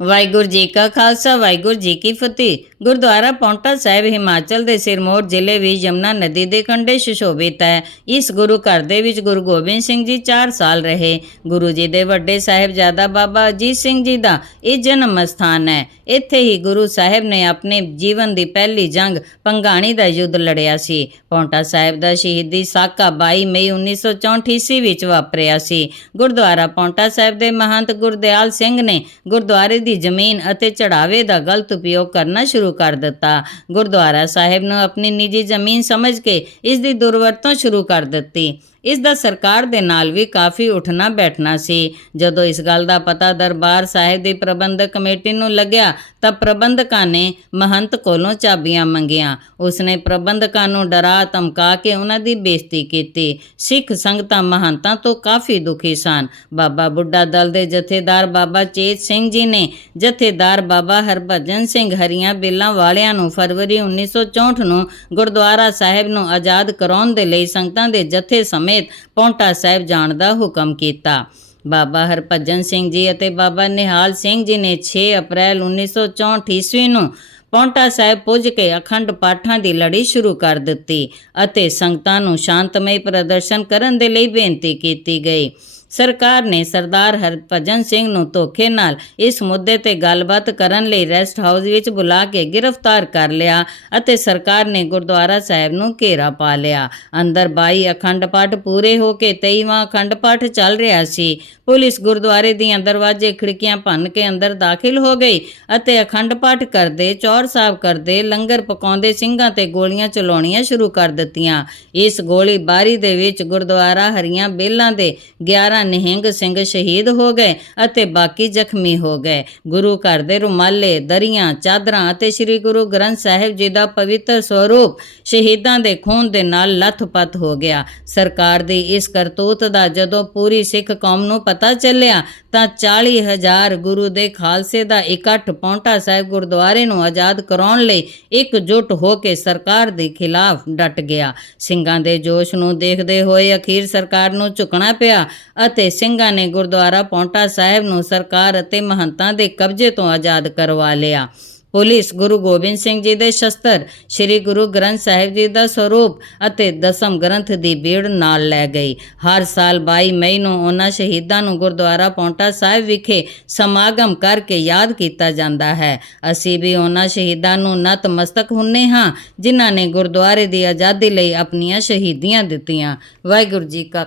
ਵਾਹਿਗੁਰੂ ਜੀ ਕਾ ਖਾਲਸਾ, ਵਾਹਿਗੁਰੂ ਜੀ ਕੀ ਫਤਿਹ। ਗੁਰਦੁਆਰਾ ਪੌਂਟਾ ਸਾਹਿਬ ਹਿਮਾਚਲ ਦੇ ਸਿਰਮੌਰ ਜ਼ਿਲ੍ਹੇ ਵਿੱਚ ਯਮੁਨਾ ਨਦੀ ਦੇ ਕੰਢੇ ਸੁਸ਼ੋਭਿਤ ਹੈ। ਇਸ ਗੁਰੂ ਘਰ ਦੇ ਵਿੱਚ ਗੁਰੂ ਗੋਬਿੰਦ ਸਿੰਘ ਜੀ 4 ਸਾਲ ਰਹੇ। ਗੁਰੂ ਜੀ ਦੇ ਵੱਡੇ ਸਾਹਿਬਜ਼ਾਦਾ ਬਾਬਾ ਅਜੀਤ ਸਿੰਘ ਜੀ ਦਾ ਇਹ ਜਨਮ ਸਥਾਨ ਹੈ। ਇੱਥੇ ਹੀ ਗੁਰੂ ਸਾਹਿਬ ਨੇ ਆਪਣੇ ਜੀਵਨ ਦੀ ਪਹਿਲੀ ਜੰਗ ਪੰਗਾਣੀ ਦਾ ਯੁੱਧ ਲੜਿਆ ਸੀ। ਪੌਂਟਾ ਸਾਹਿਬ ਦਾ ਸ਼ਹੀਦੀ ਸਾਕਾ 22 ਮਈ 1964 ਈਸਵੀ ਵਿੱਚ ਵਾਪਰਿਆ ਸੀ। ਗੁਰਦੁਆਰਾ ਪੌਂਟਾ ਸਾਹਿਬ ਦੇ ਮਹੰਤ ਗੁਰਦਿਆਲ ਸਿੰਘ ਨੇ ਗੁਰਦੁਆਰੇ ਦੀ ਜ਼ਮੀਨ ਅਤੇ ਚੜਾਵੇ ਦਾ ਗਲਤ ਉਪਯੋਗ ਕਰਨਾ ਸ਼ੁਰੂ ਕਰ ਦਿੱਤਾ। ਗੁਰਦੁਆਰਾ ਸਾਹਿਬ ਨੂੰ ਆਪਣੀ ਨਿੱਜੀ ਜ਼ਮੀਨ ਸਮਝ ਕੇ ਇਸ ਦੀ ਦੁਰਵਰਤੋਂ ਸ਼ੁਰੂ ਕਰ ਦਿੱਤੀ। ਇਸ ਦਾ ਸਰਕਾਰ ਦੇ ਨਾਲ ਵੀ ਕਾਫੀ ਉੱਠਣਾ ਬੈਠਣਾ ਸੀ। ਜਦੋਂ ਇਸ ਗੱਲ ਦਾ ਪਤਾ ਦਰਬਾਰ ਸਾਹਿਬ ਦੀ ਪ੍ਰਬੰਧਕ ਕਮੇਟੀ ਨੂੰ ਲੱਗਿਆ, ਤਾਂ ਪ੍ਰਬੰਧਕਾਂ ਨੇ ਮਹੰਤ ਕੋਲੋਂ ਚਾਬੀਆਂ ਮੰਗੀਆਂ। ਉਸਨੇ ਪ੍ਰਬੰਧਕਾਂ ਨੂੰ ਡਰਾ ਧਮਕਾ ਕੇ ਉਹਨਾਂ ਦੀ ਬੇਇੱਜ਼ਤੀ ਕੀਤੀ। ਸਿੱਖ ਸੰਗਤਾਂ ਮਹੰਤਾਂ ਤੋਂ ਕਾਫੀ ਦੁਖੀ ਸਨ। ਬਾਬਾ ਬੁੱਢਾ ਦਲ ਦੇ ਜਥੇਦਾਰ ਬਾਬਾ ਚੇਤ ਸਿੰਘ ਜੀ ਨੇ ਜਥੇਦਾਰ ਬਾਬਾ ਹਰਭਜਨ ਸਿੰਘ ਹਰੀਆਂ ਬੇਲਾਂ ਵਾਲਿਆਂ ਨੂੰ ਫਰਵਰੀ 1964 ਨੂੰ ਗੁਰਦੁਆਰਾ ਸਾਹਿਬ ਨੂੰ ਆਜ਼ਾਦ ਕਰਾਉਣ ਦੇ ਲਈ ਸੰਗਤਾਂ ਦੇ ਜਥੇ ਸਮੇਤ ਪੌਂਟਾ ਸਾਹਿਬ ਜਾਣ ਦਾ ਹੁਕਮ ਕੀਤਾ। ਬਾਬਾ ਹਰਭਜਨ ਸਿੰਘ ਜੀ ਅਤੇ ਬਾਬਾ ਨਿਹਾਲ ਸਿੰਘ ਜੀ ਨੇ 6 ਅਪ੍ਰੈਲ 1964 ਈਸਵੀ ਨੂੰ ਪੌਂਟਾ ਸਾਹਿਬ ਪੁੱਜ ਕੇ ਅਖੰਡ ਪਾਠਾਂ ਦੀ ਲੜੀ ਸ਼ੁਰੂ ਕਰ ਦਿੱਤੀ ਅਤੇ ਸੰਗਤਾਂ ਨੂੰ ਸ਼ਾਂਤਮਈ ਪ੍ਰਦਰਸ਼ਨ ਕਰਨ ਦੇ ਲਈ ਬੇਨਤੀ ਕੀਤੀ ਗਈ। ਸਰਕਾਰ ਨੇ ਸਰਦਾਰ ਹਰਭਜਨ ਸਿੰਘ ਨੂੰ ਧੋਖੇ ਨਾਲ ਇਸ ਮੁੱਦੇ ਤੇ ਗੱਲਬਾਤ ਕਰਨ ਲਈ ਰੈਸਟ ਹਾਊਸ ਵਿੱਚ ਬੁਲਾ ਕੇ ਗ੍ਰਿਫਤਾਰ ਕਰ ਲਿਆ ਅਤੇ ਸਰਕਾਰ ਨੇ ਗੁਰਦੁਆਰਾ ਸਾਹਿਬ ਨੂੰ ਘੇਰਾ ਪਾ ਲਿਆ। ਅੰਦਰ 22 ਅਖੰਡ ਪਾਠ ਪੂਰੇ ਹੋ ਕੇ 23ਵਾਂ ਅਖੰਡ ਪਾਠ ਚੱਲ ਰਿਹਾ ਸੀ। ਪੁਲਿਸ ਗੁਰਦੁਆਰੇ ਦੀਆਂ ਦਰਵਾਜ਼ੇ ਖਿੜਕੀਆਂ ਭੰਨ ਕੇ ਅੰਦਰ ਦਾਖਲ ਹੋ ਗਈ ਅਤੇ ਅਖੰਡ ਪਾਠ ਕਰਦੇ, ਚੌਰ ਸਾਹਿਬ ਕਰਦੇ, ਲੰਗਰ ਪਕਾਉਂਦੇ ਸਿੰਘਾਂ ਤੇ ਗੋਲੀਆਂ ਚਲਾਉਣੀਆਂ ਸ਼ੁਰੂ ਕਰ ਦਿੱਤੀਆਂ। ਇਸ ਗੋਲੀਬਾਰੀ ਦੇ ਵਿੱਚ ਗੁਰਦੁਆਰਾ ਹਰੀਆਂ ਬੇਲਾਂ ਦੇ 11 ਨਿਹੰਗ ਸਿੰਘ ਸ਼ਹੀਦ ਹੋ ਗਏ ਅਤੇ ਬਾਕੀ ਜ਼ਖਮੀ ਹੋ ਗਏ। ਗੁਰੂ ਘਰ ਦੇ ਰੁਮਾਲੇ, ਦਰੀਆਂ, ਚਾਦਰਾਂ ਅਤੇ ਸ੍ਰੀ ਗੁਰੂ ਗ੍ਰੰਥ ਸਾਹਿਬ ਜੀ ਦਾ ਪਵਿੱਤਰ ਸਰੂਪ ਸ਼ਹੀਦਾਂ ਦੇ ਖੂਨ ਦੇ ਨਾਲ ਲੱਥਪੱਥ ਹੋ ਗਿਆ। ਸਰਕਾਰ ਦੀ ਇਸ ਕਰਤੂਤ ਦਾ ਜਦੋਂ ਪੂਰੀ ਸਿੱਖ ਕੌਮ ਨੂੰ ਪਤਾ ਚੱਲਿਆ, ਤਾਂ 40000 ਗੁਰੂ ਦੇ ਖਾਲਸੇ ਦਾ ਇਕੱਠ ਪੌਂਟਾ ਸਾਹਿਬ ਗੁਰਦੁਆਰੇ ਨੂੰ ਆਜ਼ਾਦ ਕਰਾਉਣ ਲਈ ਇਕਜੁੱਟ ਹੋ ਕੇ ਸਰਕਾਰ ਦੇ ਖਿਲਾਫ ਡਟ ਗਿਆ। ਸਿੰਘਾਂ ਦੇ ਜੋਸ਼ ਨੂੰ ਦੇਖਦੇ ਹੋਏ ਅਖੀਰ ਸਰਕਾਰ ਨੂੰ ਝੁਕਣਾ ਪਿਆ। ਅਤੇ ਸਿੰਘਾਂ ਨੇ ਗੁਰਦੁਆਰਾ ਪੌਂਟਾ ਸਾਹਿਬ ਨੂੰ ਸਰਕਾਰ ਅਤੇ ਮਹੰਤਾਂ ਦੇ ਕਬਜ਼ੇ ਤੋਂ ਆਜ਼ਾਦ ਕਰਵਾ ਲਿਆ। ਪੁਲਿਸ ਗੁਰੂ ਗੋਬਿੰਦ ਸਿੰਘ ਜੀ ਦੇ ਸ਼ਸਤਰ, ਸ੍ਰੀ ਗੁਰੂ ਗ੍ਰੰਥ ਸਾਹਿਬ ਜੀ ਦਾ ਸਰੂਪ ਅਤੇ ਦਸਮ ਗ੍ਰੰਥ ਦੀ ਬੀੜ ਨਾਲ ਲੈ ਗਈ। ਹਰ ਸਾਲ 22 ਮਈ ਨੂੰ ਉਹਨਾਂ ਸ਼ਹੀਦਾਂ ਨੂੰ ਗੁਰਦੁਆਰਾ ਪੌਂਟਾ ਸਾਹਿਬ ਵਿਖੇ ਸਮਾਗਮ ਕਰਕੇ ਯਾਦ ਕੀਤਾ ਜਾਂਦਾ ਹੈ। ਅਸੀਂ ਵੀ ਉਹਨਾਂ ਸ਼ਹੀਦਾਂ ਨੂੰ ਨਤਮਸਤਕ ਹੁੰਨੇ ਹਾਂ, ਜਿਨ੍ਹਾਂ ਨੇ ਗੁਰਦੁਆਰੇ ਦੀ ਆਜ਼ਾਦੀ ਲਈ ਆਪਣੀਆਂ ਸ਼ਹੀਦੀਆਂ ਦਿੱਤੀਆਂ। ਵਾਹਿਗੁਰੂ ਜੀ ਕਾ